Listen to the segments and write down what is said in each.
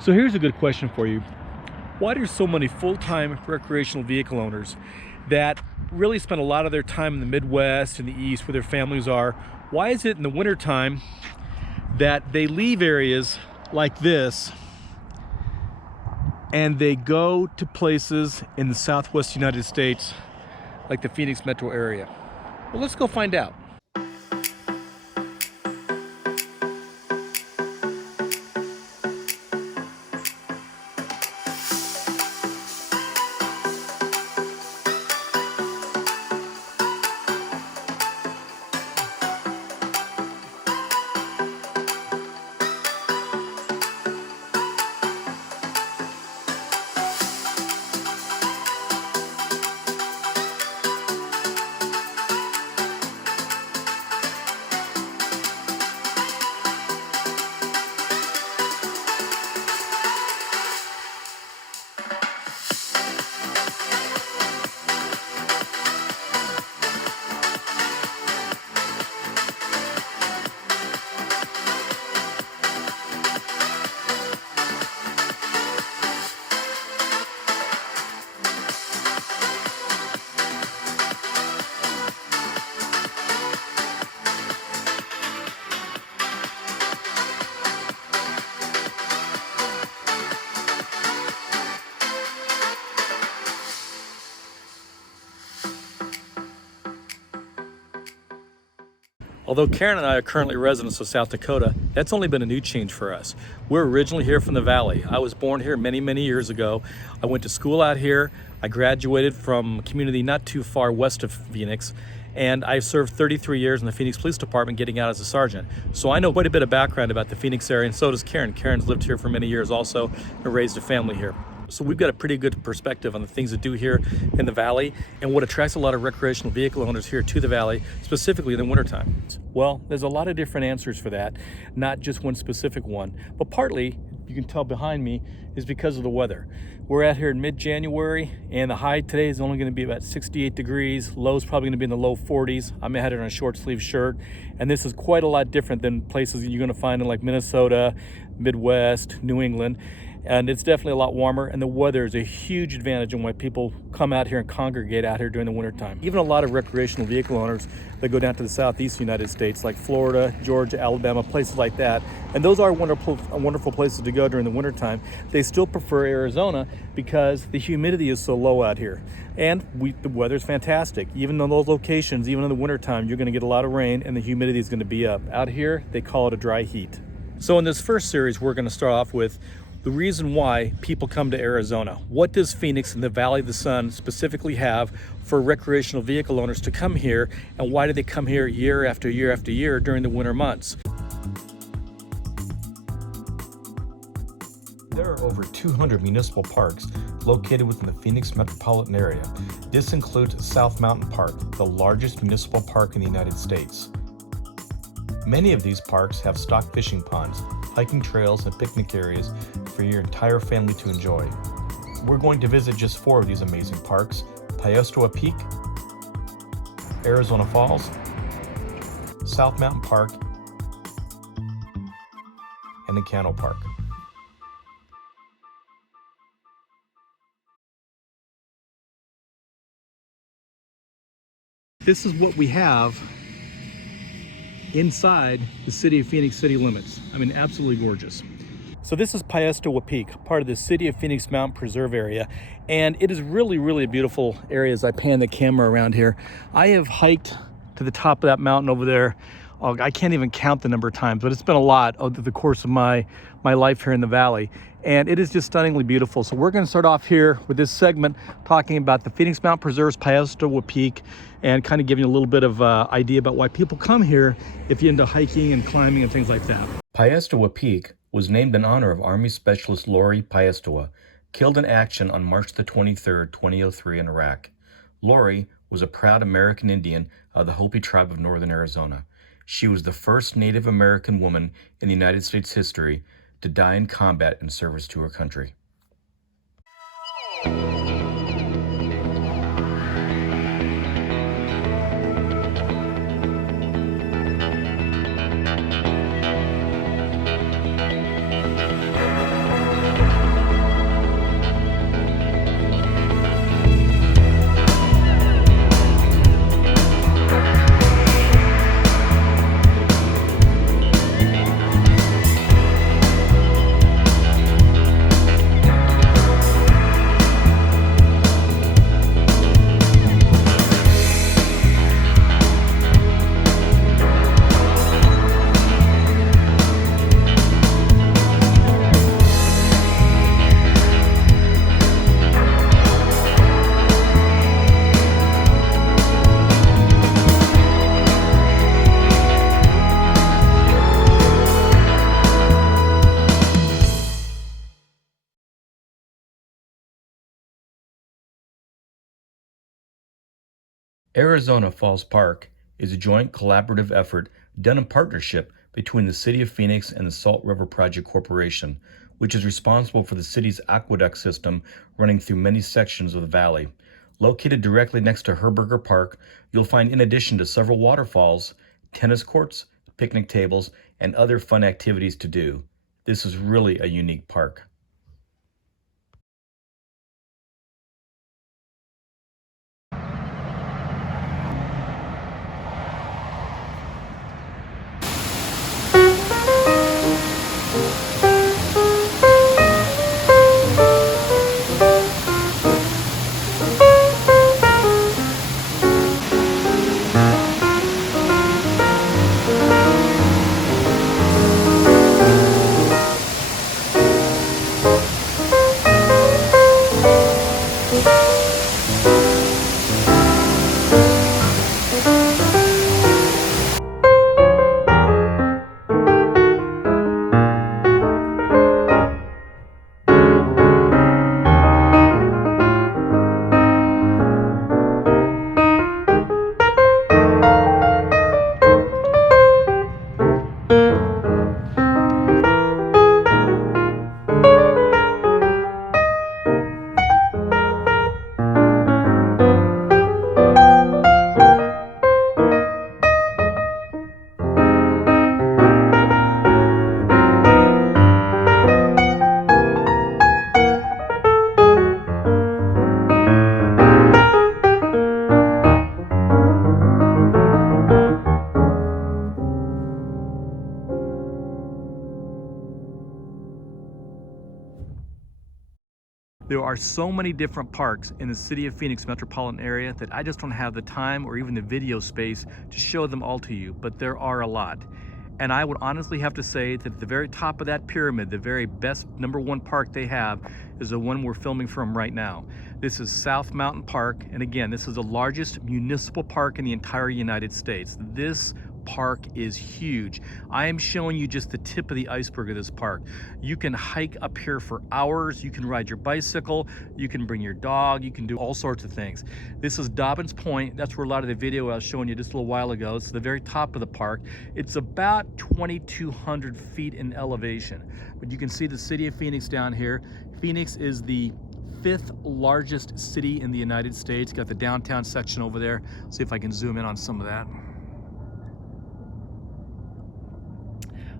So here's a good question for you. Why do so many full-time recreational vehicle owners that really spend a lot of their time in the Midwest and the East where their families are, why is it in the wintertime that they leave areas like this and they go to places in the Southwest United States like the Phoenix metro area? Well, let's go find out. Although Karen and I are currently residents of South Dakota, that's only been a new change for us. We're originally here from the Valley. I was born here many, many years ago. I went to school out here. I graduated from a community not too far west of Phoenix, and I served 33 years in the Phoenix Police Department, getting out as a sergeant. So I know quite a bit of background about the Phoenix area, and so does Karen. Karen's lived here for many years also and raised a family here. So we've got a pretty good perspective on the things to do here in the Valley and what attracts a lot of recreational vehicle owners here to the Valley, specifically in the wintertime. Well, there's a lot of different answers for that, not just one specific one, but partly, you can tell behind me, is because of the weather. We're out here in mid-January, and the high today is only going to be about 68 degrees. Low's probably going to be in the low 40s. I'm had it on a short sleeve shirt, and this is quite a lot different than places you're going to find in like Minnesota, Midwest, New England. And it's definitely a lot warmer, and the weather is a huge advantage in why people come out here and congregate out here during the wintertime. Even a lot of recreational vehicle owners that go down to the southeast United States, like Florida, Georgia, Alabama, places like that, and those are wonderful places to go during the wintertime. They still prefer Arizona because the humidity is so low out here. And the weather's fantastic. Even in those locations, even in the wintertime, you're gonna get a lot of rain and the humidity is gonna be up. Out here, they call it a dry heat. So in this first series, we're gonna start off with the reason why people come to Arizona. What does Phoenix and the Valley of the Sun specifically have for recreational vehicle owners to come here, and why do they come here year after year after year during the winter months? There are over 200 municipal parks located within the Phoenix metropolitan area. This includes South Mountain Park, the largest municipal park in the United States. Many of these parks have stock fishing ponds, hiking trails, and picnic areas for your entire family to enjoy. We're going to visit just 4 of these amazing parks: Paiostoa Peak, Arizona Falls, South Mountain Park, and Encano Park. This is what we have inside the city of Phoenix city limits. I mean, absolutely gorgeous. So this is Paiostoa Peak, part of the City of Phoenix Mountain Preserve area, and it is really, really a beautiful area as I pan the camera around here. I have hiked to the top of that mountain over there. Oh, I can't even count the number of times, but it's been a lot over the course of my life here in the Valley, and it is just stunningly beautiful. So we're going to start off here with this segment talking about the Phoenix Mountain Preserve's Paiostoa Peak, and kind of giving you a little bit of idea about why people come here if you're into hiking and climbing and things like that. Paiostoa Peak was named in honor of Army Specialist Lori Paiostoa, killed in action on March the 23rd, 2003 in Iraq. Lori was a proud American Indian of the Hopi tribe of northern Arizona. She was the first Native American woman in the United States history to die in combat in service to her country. Arizona Falls Park is a joint collaborative effort done in partnership between the City of Phoenix and the Salt River Project Corporation, which is responsible for the city's aqueduct system running through many sections of the valley. Located directly next to Herberger Park, you'll find, in addition to several waterfalls, tennis courts, picnic tables, and other fun activities to do. This is really a unique park. There are so many different parks in the City of Phoenix metropolitan area that I just don't have the time or even the video space to show them all to you, but there are a lot. And I would honestly have to say that at the very top of that pyramid, the very best #1 park they have is the one we're filming from right now. This is South Mountain Park, and again, this is the largest municipal park in the entire United States. This park is huge. I am showing you just the tip of the iceberg of this park. You can hike up here for hours, you can ride your bicycle, you can bring your dog, you can do all sorts of things. This is Dobbins Point. That's where a lot of the video I was showing you just a little while ago. It's the very top of the park. It's about 2,200 feet in elevation. But you can see the City of Phoenix down here. Phoenix is the 5th largest city in the United States. Got the downtown section over there. See if I can zoom in on some of that.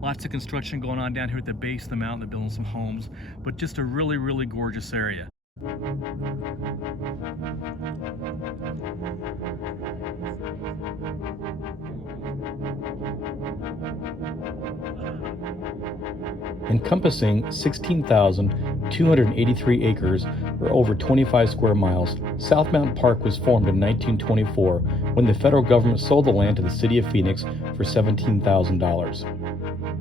Lots of construction going on down here at the base of the mountain. They're building some homes, but just a really, really gorgeous area. Encompassing 16,283 acres, or over 25 square miles, South Mountain Park was formed in 1924 when the federal government sold the land to the City of Phoenix for $17,000.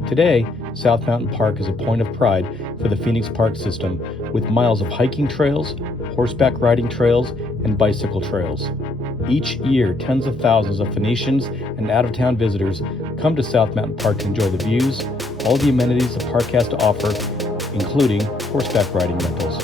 Today, South Mountain Park is a point of pride for the Phoenix Park system, with miles of hiking trails, horseback riding trails, and bicycle trails. Each year, tens of thousands of Phoenicians and out-of-town visitors come to South Mountain Park to enjoy the views, all the amenities the park has to offer, including horseback riding rentals.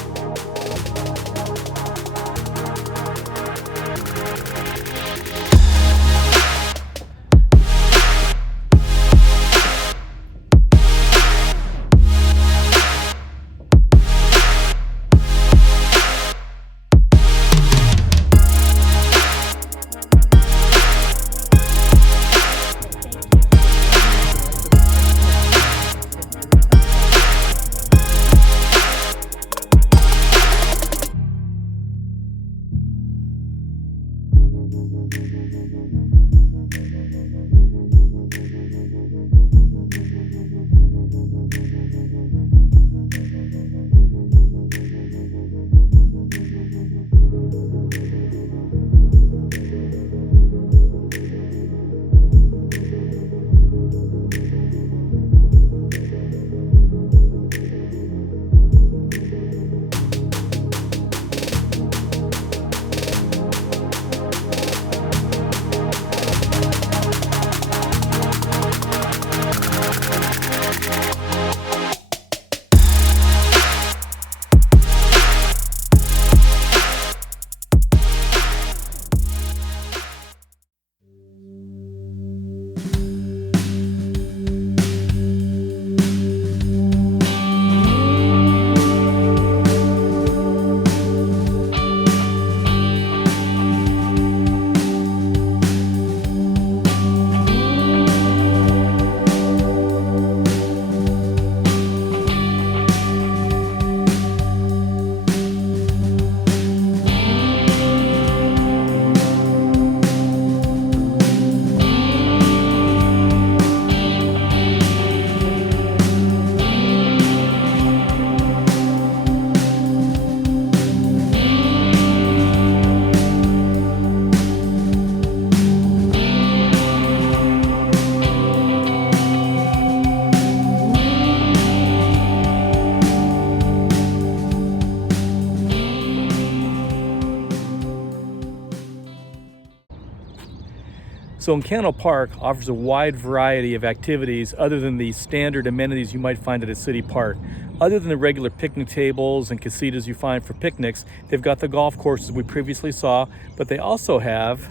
So Enchanto Park offers a wide variety of activities other than the standard amenities you might find at a city park. Other than the regular picnic tables and casitas you find for picnics, they've got the golf courses we previously saw, but they also have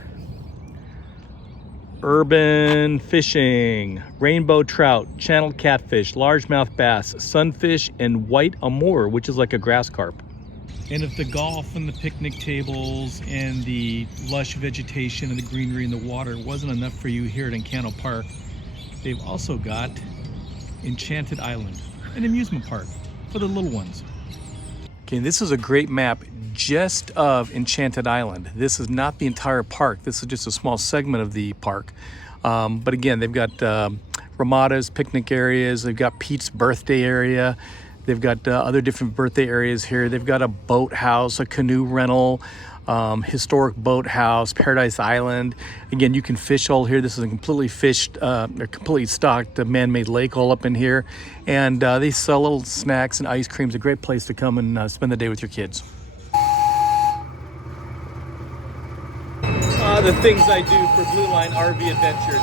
urban fishing, rainbow trout, channeled catfish, largemouth bass, sunfish, and white amur, which is like a grass carp. And if the golf and the picnic tables and the lush vegetation and the greenery and the water wasn't enough for you here at Enchanto Park, they've also got Enchanted Island, an amusement park for the little ones. Okay, this is a great map just of Enchanted Island. This is not the entire park. This is just a small segment of the park. But again, they've got Ramada's picnic areas. They've got Pete's birthday area. They've got other different birthday areas here. They've got a boathouse, a canoe rental, historic boathouse, Paradise Island. Again, you can fish all here. This is a completely completely stocked man-made lake all up in here. And they sell little snacks and ice creams. A great place to come and spend the day with your kids. The things I do for Blue Line RV Adventures.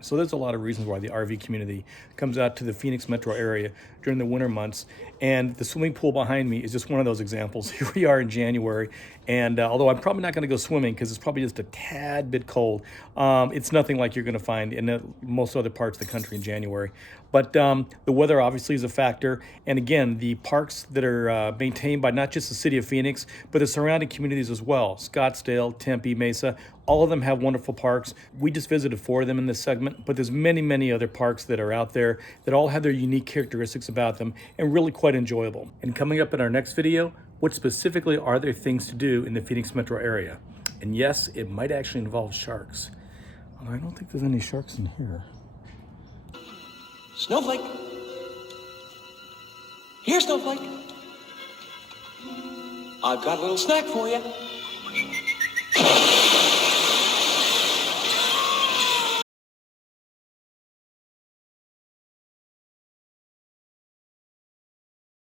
So there's a lot of reasons why the RV community comes out to the Phoenix metro area during the winter months. And the swimming pool behind me is just one of those examples. Here we are in January. And although I'm probably not going to go swimming because it's probably just a tad bit cold, it's nothing like you're going to find in most other parts of the country in January. But the weather obviously is a factor. And again, the parks that are maintained by not just the city of Phoenix, but the surrounding communities as well. Scottsdale, Tempe, Mesa, all of them have wonderful parks. We just visited 4 of them in this segment, but there's many, many other parks that are out there that all have their unique characteristics about them and really quite enjoyable. And coming up in our next video, what specifically are there things to do in the Phoenix metro area? And yes, it might actually involve sharks. Although I don't think there's any sharks in here. Snowflake. Here, Snowflake. I've got a little snack for you.